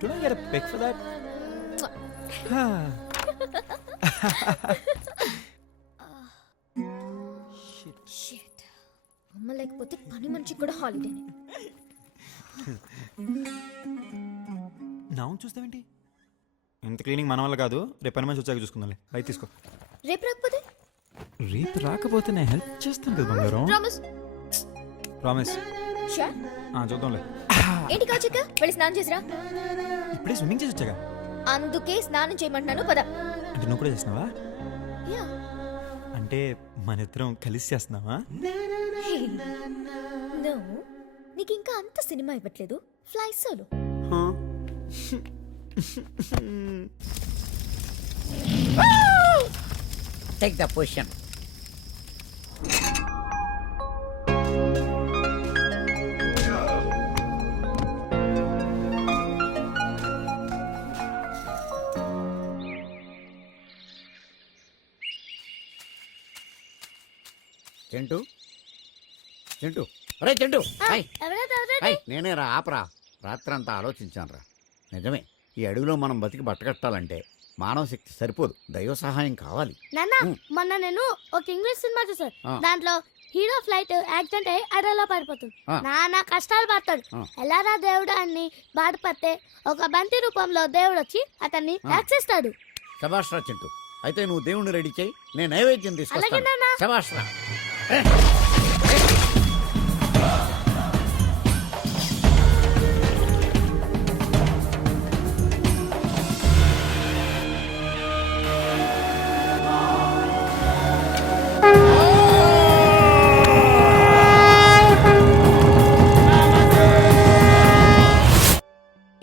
Don't I get a pic for that? Shit అమ్మ లేకపోతే పని మనిషికి కూడా హాలిడేనే. నా చూస్తావేంటి? ఎంత క్లీనింగ్ మన వల్ల కాదు. రేపు పని మంచి వచ్చాక చూసుకుందాంలే. అయితే తీసుకో. రేపు రాకపోతే రేపు రాకపోతే నేను హెల్ప్ చేస్తాను కదా బంగారం. ప్రామిస్. ప్రామిస్. షూర్. చూద్దాంలే. ఏంటి కాచిక వెళ్ళి స్నానం చేసిరా. ఇప్పుడే స్విమ్మింగ్ చేసి వచ్చాగా. అందుకే స్నానం చేయమంటున్నాను పద. అంటే నువ్వు కూడా చేసినావా? యా. అంటే మన ఇద్దరం కలిసి చేస్తున్నావా? నో, నీకు ఇంకా అంత సినిమా ఇవ్వట్లేదు. Fly solo. Take the position. చెంటు చెంటు అరే చెంటు నేనే రా ఆపరా. రాత్రంతా ఆలోచించాను రా. నిజమే, ఈ అడవిలో మనం బతికి బట్టకట్టాలంటే మానవ శక్తి సరిపోదు, దైవ సహాయం కావాలి. నాన్న మొన్న నేను ఒక ఇంగ్లీష్ సినిమా చూసాను. దాంట్లో హీరో ఫ్లైట్ యాక్సిడెంట్ అయ్యి అడవిలో పడిపోతుంది. నాన్న కష్టాలు పడతాడు. ఎలారా దేవుడు అని బాధపడితే ఒక బంతి రూపంలో దేవుడు వచ్చి అతన్ని రక్షిస్తాడు. శభాష్ రా చింటూ. అయితే నువ్వు దేవుణ్ణి రెడీ చేయి, నేను నైవేద్యం తీసుకొస్తాను. శభాష్ రా.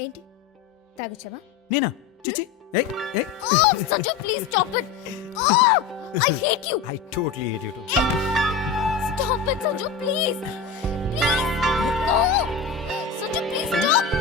ఏంటి తాగొచ్చావా? నేనా? చిచి. Sanju please stop it. I hate you. I totally hate you too. Stop it, Sanju, please. Please. No. Sanju, please stop.